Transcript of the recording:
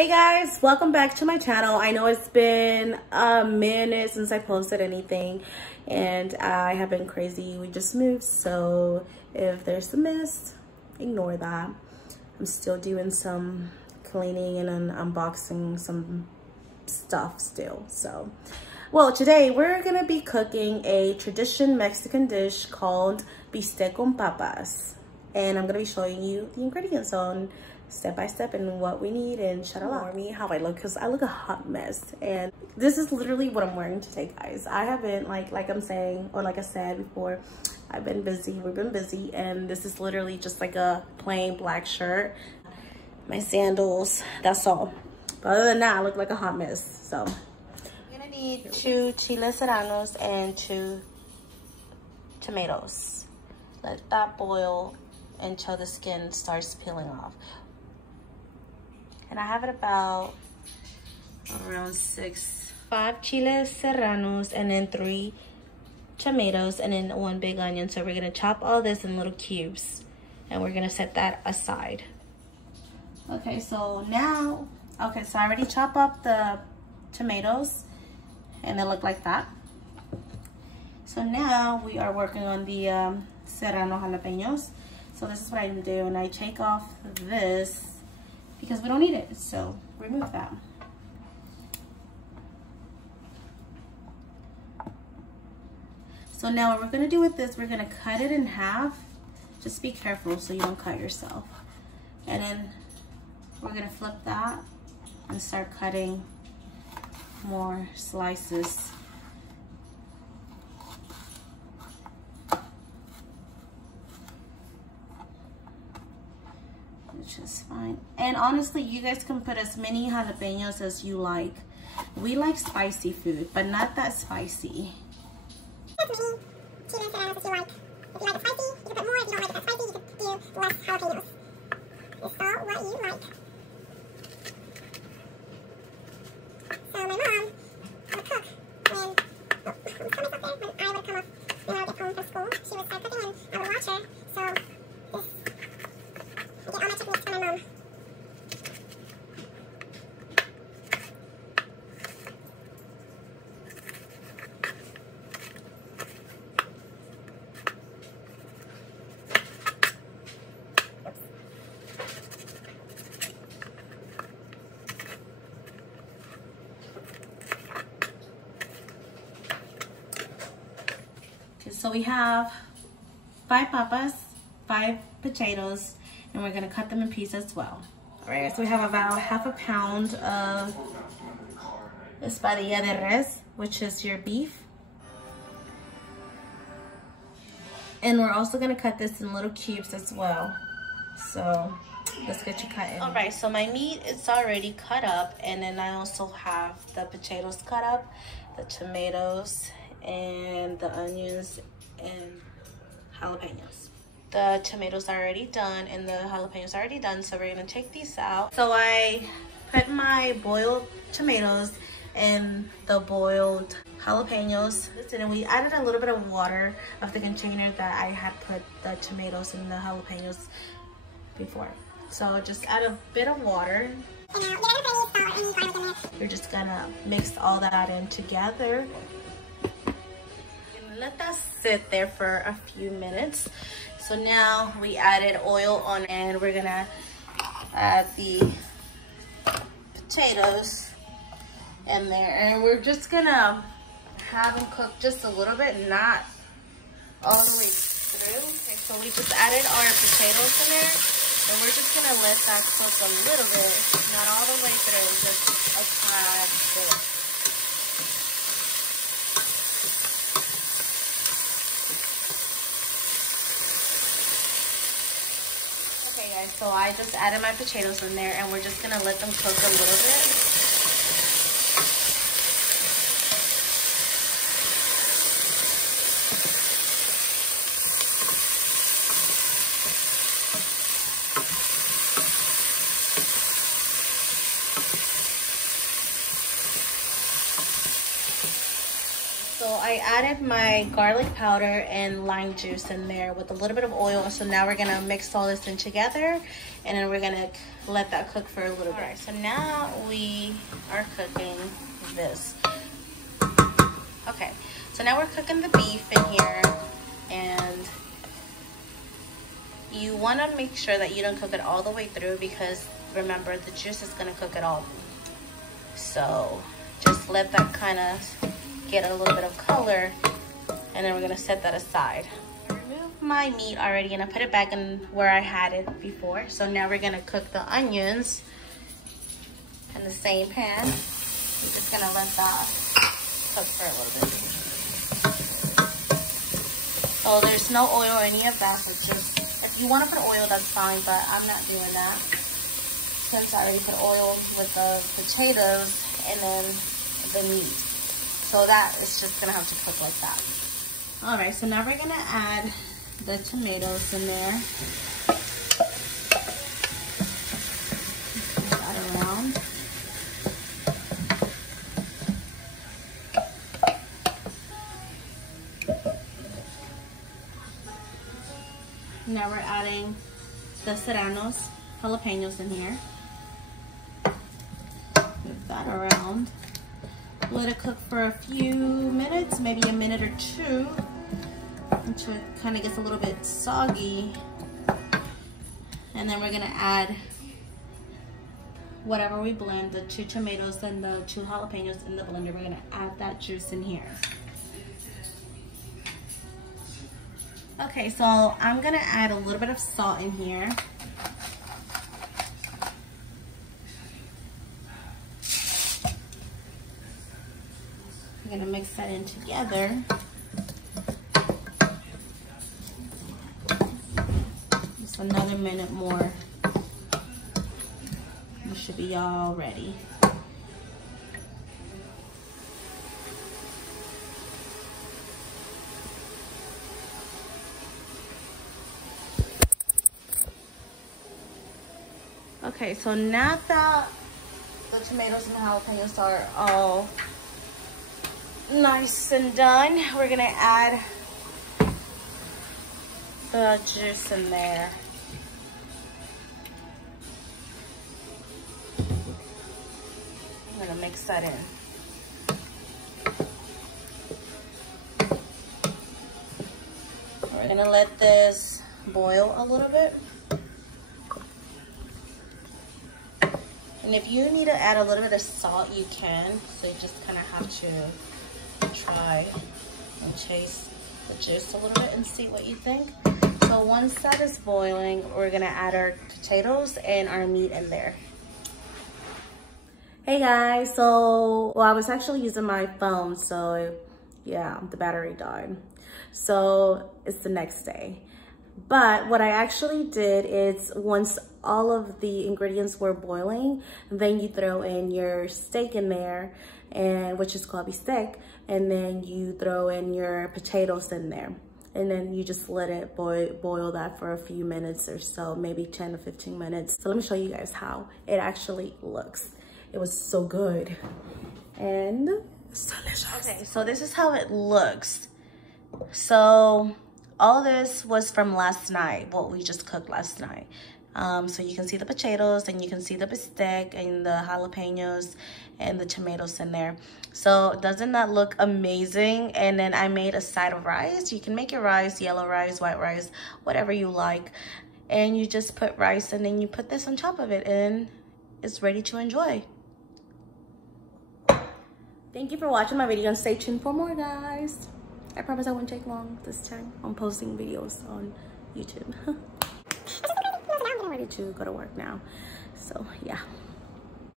Hey guys, welcome back to my channel. I know it's been a minute since I posted anything and I have been crazy. We just moved, so if there's some mist, ignore that. I'm still doing some cleaning and unboxing some stuff still. So, well, today we're gonna be cooking a traditional Mexican dish called Bistec Con Papas, and I'm gonna be showing you the ingredients on step by step and what we need, and shut up me how I look, because I look a hot mess. And this is literally what I'm wearing today, guys. I haven't like I'm saying, or like I said before, I've been busy, we've been busy, and this is literally just like a plain black shirt, my sandals, that's all. But other than that, I look like a hot mess. So we're gonna need 2 chiles serranos and 2 tomatoes. Let that boil until the skin starts peeling off. And I have it about around 5 chiles serranos, and then 3 tomatoes, and then 1 big onion. So we're gonna chop all this in little cubes, and we're gonna set that aside. Okay, so now, so I already chopped up the tomatoes, and they look like that. So now we are working on the serrano jalapenos. So this is what I do, and I take off this because we don't need it, so remove that. So now what we're gonna do with this, we're gonna cut it in half. Just be careful so you don't cut yourself. And then we're gonna flip that and start cutting more slices. Which is fine. And honestly, you guys can put as many jalapenos as you like. We like spicy food, but not that spicy. That's many chiles serranos if you like. If you like it spicy, you can put more. If you don't like it that spicy, you can do less jalapenos. It's all what you like. So my mom would cook when, I would come off, when I would get home from school. She would start cooking and I would watch her. So this, I get all my techniques from my mom. So we have 5 papas, 5 potatoes, and we're gonna cut them in pieces as well. All right, so we have about ½ a pound of espadilla de res, which is your beef. And we're also gonna cut this in little cubes as well. So let's get you cut in. All right, so my meat is already cut up, and then I also have the potatoes cut up, the tomatoes, and the onions and jalapenos. The tomatoes are already done and the jalapenos are already done, so we're gonna take these out. So I put my boiled tomatoes and the boiled jalapenos, and then we added a little bit of water of the container that I had put the tomatoes and the jalapenos before. So just add a bit of water. You're just gonna mix all that in together. Let that sit there for a few minutes. So now we added oil on, and we're gonna add the potatoes in there, and we're just gonna have them cook just a little bit, not all the way through. Okay, so we just added our potatoes in there, and we're just gonna let that cook a little bit, not all the way through, just a tad bit. So I just added my potatoes in there, and we're just gonna let them cook a little bit. So I added my garlic powder and lime juice in there with a little bit of oil. So now we're gonna mix all this in together, and then we're gonna let that cook for a little bit. All right, so now we are cooking this. Okay, so now we're cooking the beef in here, and you wanna make sure that you don't cook it all the way through, because remember, the juice is gonna cook it all. So just let that kind of get a little bit of color, and then we're gonna set that aside. I removed my meat already and I put it back in where I had it before. So now we're gonna cook the onions in the same pan. We're just gonna let that cook for a little bit. So there's no oil or any of that, so just, if you wanna put oil, that's fine, but I'm not doing that, since I already put oil with the potatoes and then the meat. So that is just gonna have to cook like that. All right, so now we're gonna add the tomatoes in there. Move that around. Now we're adding the serranos, jalapenos in here. Move that around. Let it cook for a few minutes, maybe a minute or two, until it kind of gets a little bit soggy. And then we're gonna add whatever we blend, the 2 tomatoes and the 2 jalapenos in the blender. We're gonna add that juice in here. Okay, so I'm gonna add a little bit of salt in here. I'm gonna mix that in together. Just another minute more. You should be all ready. Okay, so now that the tomatoes and the jalapenos are all nice and done, we're gonna add the juice in there. I'm gonna mix that in. We're gonna let this boil a little bit. And if you need to add a little bit of salt, you can. So you just kind of have to try and taste the juice a little bit and see what you think. So once that is boiling, we're gonna add our potatoes and our meat in there. Hey guys, so I was actually using my phone, so yeah, the battery died. So it's the next day. But what I actually did is, once all of the ingredients were boiling, then you throw in your steak in there, and which is called bistec, and then you throw in your potatoes in there, and then you just let it boil that for a few minutes or so, maybe 10 to 15 minutes. So let me show you guys how it actually looks. It was so good and it's delicious. Okay, so this is how it looks. So all this was from last night, what we just cooked last night. So you can see the potatoes, and you can see the bistec and the jalapenos and the tomatoes in there. So doesn't that look amazing? And then I made a side of rice. You can make your rice, yellow rice, white rice, whatever you like. And you just put rice, and then you put this on top of it, and it's ready to enjoy. Thank you for watching my video, and stay tuned for more, guys. I promise I won't take long this time on posting videos on YouTube. I'm ready to go to work now, so yeah.